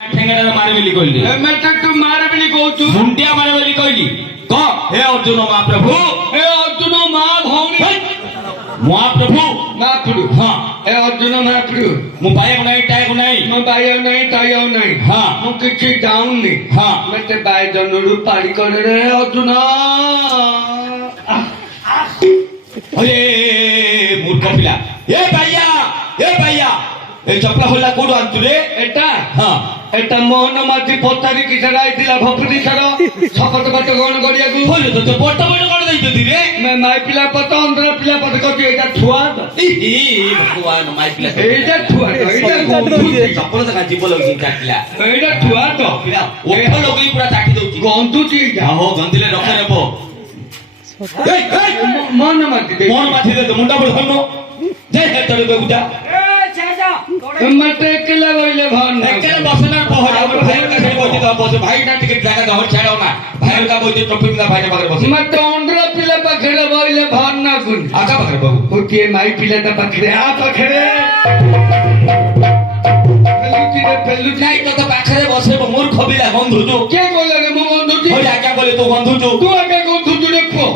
ठेंगाड़ा मारे बोली कहली मैं तू मारे बोली कहू मुंडिया मारे बोली कहली क हे अर्जुन महाप्रभु हे अर्जुन महाभौणी महाप्रभु महाप्रभु हां हे अर्जुन महाप्रभु मु बायक नहीं टायक नहीं मैं बायक नहीं टायक नहीं हां मु किछि डाउन नहीं हां मैं ते बाय जनरु पारी कर रे अर्जुन अरे मूर्ख पिला ए भैया ए चपला होला कोड आंतु रे एटा हां एटा मोहन माटी पोतारी कि सराइतिला भपुरी सर छपट बट गण गरिया गु बोले तो पोट बट कोन दई दती रे मैं माई पिला पत अंदर पिला पत कति एटा ठुआ ई भगवान माई पिला एटा ठुआ एटा चपल तो जीव लगी चाटिला एटा ठुआ तो पिला ओठ लगई पूरा चाटी दउची गंतु ची हो गंदिले रख नेबो मोहन माटी मोहन माटी दे मुंडा पर धरनो जय हे तड़े बेगुजा मते केला बोले भन एकले बसना पहर हमर भाई का से बोती तो बस भाई ना टिकट लगा दहर छाड़ो ना भाई का बोती ट्रॉफी मिला भाई ने पाखरे बस मते अंदर पिला पाखरे बोले भन ना गुन आका पाखरे बाबू होती माई पिला ता पाखरे आ पाखरे पेलुची नहीं तो पाखरे बसे मूर्ख बिला बंधु जो के बोले रे मो बंधु जी हो आका बोले तो बंधु जो तू आके बंधु जी देखो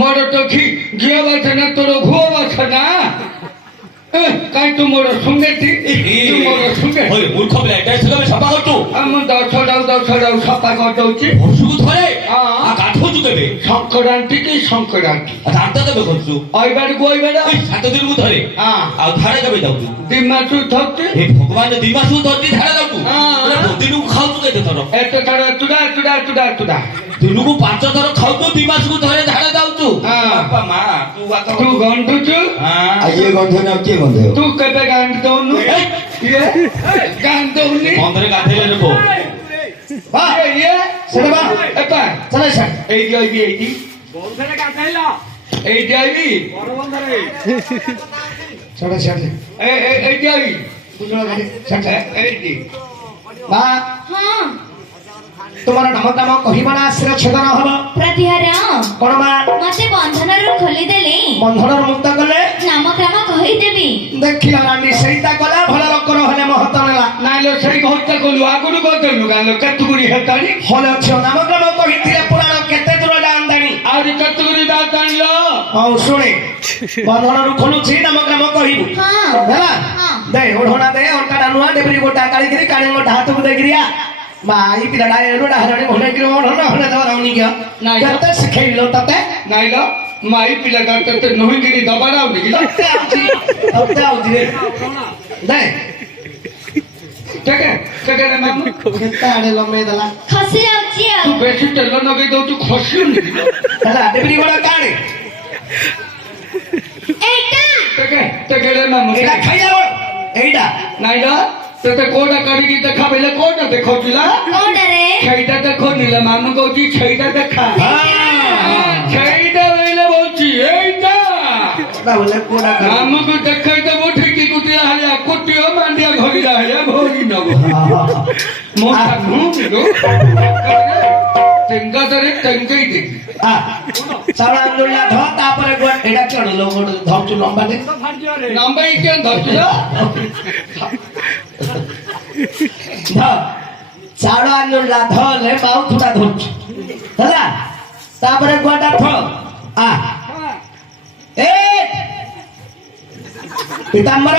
मोर तो घिया बाछना तोर घुआ बाछना काई तू मोर सुंगे थी तू मोर सुंगे ओए मूर्ख बिला एटा सला में सफा कर तू हम दस डाउ सफा कर दउची वर्षକୁ ଥରେ हां आ गाठोजु केबे संक्रांति की संक्रांति दांत केबे करछु आइबार गोइबार ए 7 दिन मु धरे हां आ धारे केबे जाउछु दिमासु थते हे भगवान दिमासु धरती धारे जाउछु हां दिनु खाउछु केते थर एते तुडा दिनुକୁ 5 थर खाउछु दिमासु धरे धारे जाउछु हां बापा मा तू बात तू गंधुचु हां ये गंधे ना के गंधे तू केबे गांध दउनु ये गांध दउनी मंदरे गाधेले नको बा ये सेरे बा एपा चले सर एई बोलथरे गाधैला एई जाईबी चले सर एई जाईबी बुझला गाड़ी सर एई बा हाँ तुम्हारा नमक कहिबाना शिर छेदन हबो प्रतिहार कोन बा मते बंधनरु खोली देले बंधन मुक्त कले नामक राम कहि देबी देखिला रानी सईता कला भला लकर हले महत नेला नाइलो सही कहता कोलु आगुरु कहतनु गालो कतुगुरी हेतानी हले छ नमक कहिथिले पुराण केते दूर जानदानी आउरी कतुगुरी दात आनिलो औ सुने बंधन रु खोलु छी नमक कहिबु हाँ ହେଲା हाँ दे ओढोना दे ओटा नुआ डेबरी गोटा काली गिरी काणी गोटा हाथ को देगिरिया माई पिला डाय एडोडा हरणी घोड़े गिरो ओढोना हने दवराउनी क्या नाइ केते सिखैलो तते नाइलो माई पिला करते नोहिगिरी दबाराउ निगिलो अब आउजी रे दे टके रे मामू केता आडे लम्बे दला खसी जाउची तू बेसी तेल नगई दउ तू खसियो निगिलो दला डेबरी गोटा काणी एटा टके रे मामू एटा खाइला एटा नाइलो ते कोडा करिगी देखा बेले कोडा देखौजिला कोडा रे छैटा देखो निला मामू कहउची छैटा देखा छैटा बेले बोलची एटा बा बोले कोडा का मामू को देखै त मोठी की कुटिया हया कुटियो मांडिया घोड़ी रहया भोगी नगो मोटा घुमिलो टेंगा दरे टेंगई दे आ सारा अंदुला ध तापरे गो एटा चढलो गोड धपचु लंबा दे नंबर के धरला ध सारा अंदुला ध ले बाउ थुडा धोच हला तापरे गोटा थ आ ए पीतांबर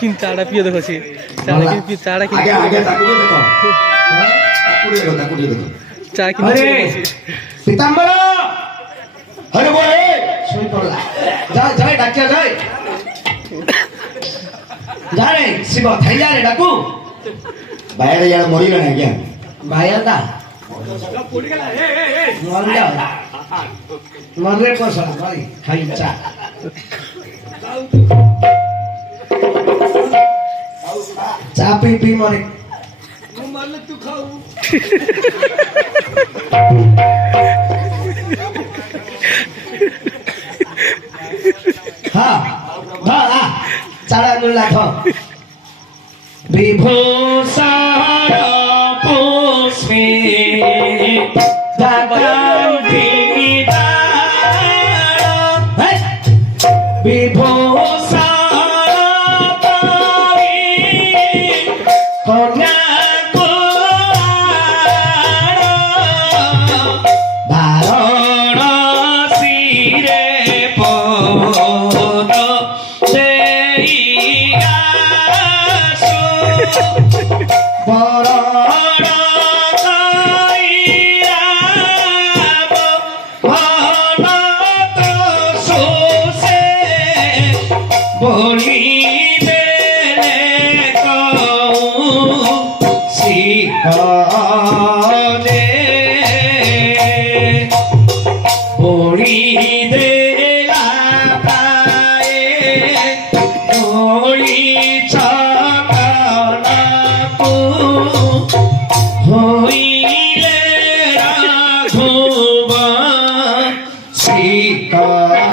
किन चाड़ा पियो देखो सी चाड़ा किन चाड़ा किन आगे ताकू देखो ताकू देखो चाड़ा किन अरे पीतांबर अरे बोले सोई पड़ला जा डाकिया जा रे शिव थाई जा रे डाकू बायर यार मरी गने क्या बायर दा मर जा मर रे कोसा मरी खाई चा चा पी मरे मरले तू खाऊ हाँ धा चारा नुला थ विभूषण पुष्पे जगन्ति विभूषण କନ୍ୟାକୁ ବାରଣାସୀରେ ପଦ ଦେଇ ଆସୁ ବରଣ କଇରାମ ଭନତ ଶୋଷେ ବଳି ଦେଲେ କୌଶିକରେ বড়ি দেলা পায়ে বড়ি চকনাকু হইলে রাঘব শিকারে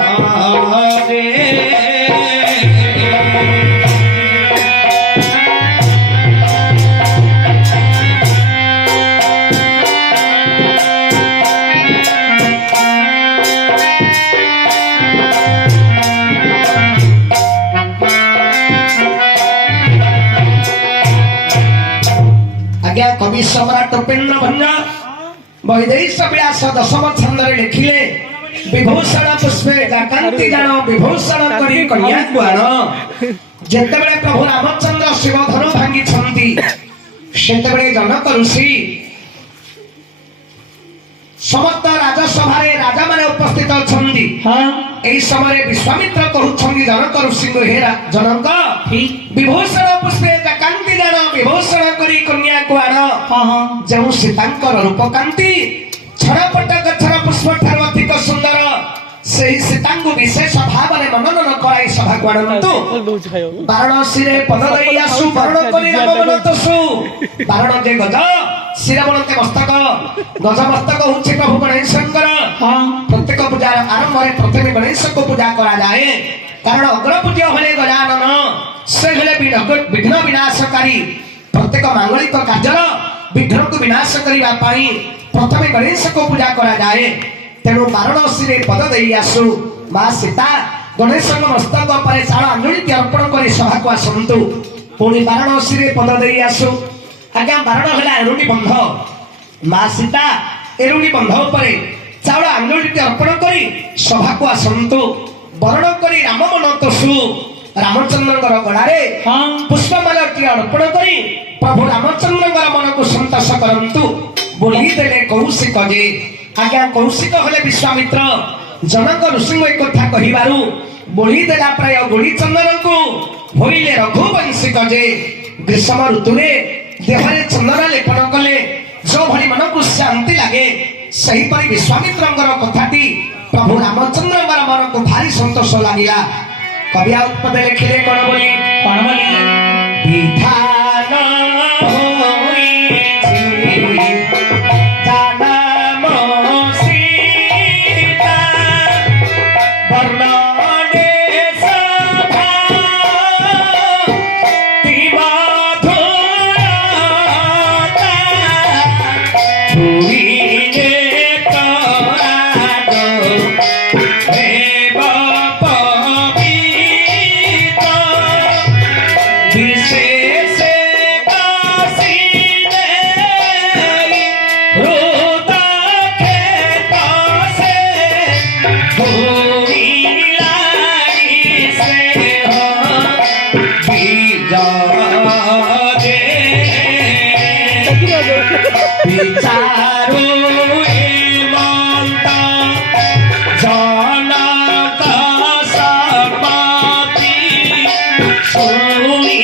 ଆଜ୍ଞା କବି ସମ୍ରାଟ ଉପେନ୍ଦ୍ର ଭଞ୍ଜ ବୈଦେଶ ବିଳାସ ଦଶମ ଛନ୍ଦରେ ଲେଖିଲେ ବିଭୂଷଣ ପୁଷ୍ପେ କାନ୍ତି ଜାଣ ବିଭୂଷଣ କରି କନ୍ୟାକୁ ଆଣ ଯେତେବେଳେ ପ୍ରଭୁ ରାମଚନ୍ଦ୍ର ଶିବ ଧନୁ ଭାଙ୍ଗିଛନ୍ତି ସେତେବେଳେ ଜନକ ଋଷି ସମସ୍ତ ରାଜସଭାରେ ରାଜାମାନେ ଉପସ୍ଥିତ ଅଛନ୍ତି ଏହି ସମୟରେ ବିଶ୍ୱାମିତ୍ର କହୁଛନ୍ତି ଜନକ ଋଷିଙ୍କୁ ହେ ଜନକ ବିଭୂଷଣ ପୁଷ୍ପେ କାନ୍ତି ଜାଣ ବିଭୂଷଣ କରି କନ୍ୟାକୁ ଆଣ ଯେଉଁ ସୀତାଙ୍କର ରୂପକାନ୍ତି ଛଡ଼ପଟ ଗଛର ପୁଷ୍ପ ଠାରୁ ଅଧିକ ସୁନ୍ଦର ସେହି ସୀତାଙ୍କୁ ବିଶେଷ ଭାବରେ ମନୋନୟନ କରାଇ ସଭାକୁ ଆଣନ୍ତୁ ଦଉଛି ଖାଇବାକୁ ବାରଣାସୀରେ ପଦ ଦେଇ ଆସୁ ବରଣ କରି ରାମ ମନ ତୋଷୁ ବାରଣ ଯେ ଗଜ ଶିରବଣତେ ମସ୍ତକ ଗଜ ମସ୍ତକ ହଉଛି ପ୍ରଭୁ ଗଣେଶଙ୍କର ପ୍ରତ୍ୟେକ ପୂଜାର ଆରମ୍ଭରେ ପ୍ରଥମେ ଗଣେଶଙ୍କୁ ପୂଜା କରାଯାଏ କାରଣ ଅଗ୍ର ପୂଜ୍ୟ ହେଲେ ଗଜାନନ ସେ ହେଲେ ବିଘ୍ନ ବିନାଶକାରୀ ପ୍ରତ୍ୟେକ ମାଙ୍ଗଳିକ କାର୍ଯ୍ୟର ବିଘ୍ନକୁ ବିନାଶ କରିବା ପାଇଁ ପ୍ରଥମେ ଗଣେଶଙ୍କୁ ପୂଜା କରାଯାଏ ତେଣୁ ବାରଣାସୀରେ ପଦ ଦେଇ ଆସୁ ମା ସୀତା ଗଣେଶଙ୍କ ମସ୍ତକ ଉପରେ ଶାଳ ଆଞ୍ଜୁଳିଟି ଅର୍ପଣ କରି ସଭାକୁ ଆସନ୍ତୁ ପୁଣି ବାରଣାସୀରେ ପଦ ଦେଇ ଆସୁ ଆଜ୍ଞା ବାରଣ ହେଲା ଏରୁଣି ବନ୍ଧ ମା ସୀତା ଏରୁଣି ବନ୍ଧ ଉପରେ ଚାଉଳ ଆଞ୍ଜୁଳିଟି ଅର୍ପଣ କରି ସଭାକୁ ଆସନ୍ତୁ ବରଣ କରି ରାମ ମନ ତୋଷୁ ରାମଚନ୍ଦ୍ରଙ୍କର ଗଳାରେ ପୁଷ୍ପମାଳଟି ଅର୍ପଣ କରି ପ୍ରଭୁ ରାମଚନ୍ଦ୍ରଙ୍କର ମନକୁ ସନ୍ତୋଷ କରନ୍ତୁ ବୋଲି ଦେଲେ କୌଶିକ ଯେ ଆଜ୍ଞା କୌଶିକ ହେଲେ ବିଶ୍ୱାମିତ୍ର ଜନକ ଋଷିଙ୍କୁ ଏ କଥା କହିବାରୁ ବୋଳି ଦେଲା ପ୍ରାୟ ଗୋଡ଼ି ଚନ୍ଦନକୁ ହୋଇଲେ ରଘୁବଂଶିକ ଯେ ଗ୍ରୀଷ୍ମ ଋତୁରେ ଦେହରେ ଚନ୍ଦନ ଲେପନ କଲେ ଯେଉଁଭଳି ମନକୁ ଶାନ୍ତି ଲାଗେ ସେହିପରି ବିଶ୍ୱାମିତ୍ରଙ୍କର କଥାଟି ପ୍ରଭୁ ରାମଚନ୍ଦ୍ରଙ୍କର ମନକୁ ଭାରି ସନ୍ତୋଷ ଲାଗିଲା କବି ଆଉ ପଦେ ଲେଖିଲେ କଣ ବୋଲି ବିଧାନ ହୋଇଛି ଜାନମ ସୀତା ବର୍ଣ୍ଣନେ ସଭା ତିମଧୁରତା ଛୁଇଁଲେ ତରାଗ ଦେବ ପବିତ୍ର ବିଶେଷ କାଶୀ ଦେଇ ହୃଦ କ୍ଷେତ ସେ ଭୂମିଲାଣି ସ୍ନେହ ବିଜରେ বিচারু মন্ত জনক সম্মতি শুনি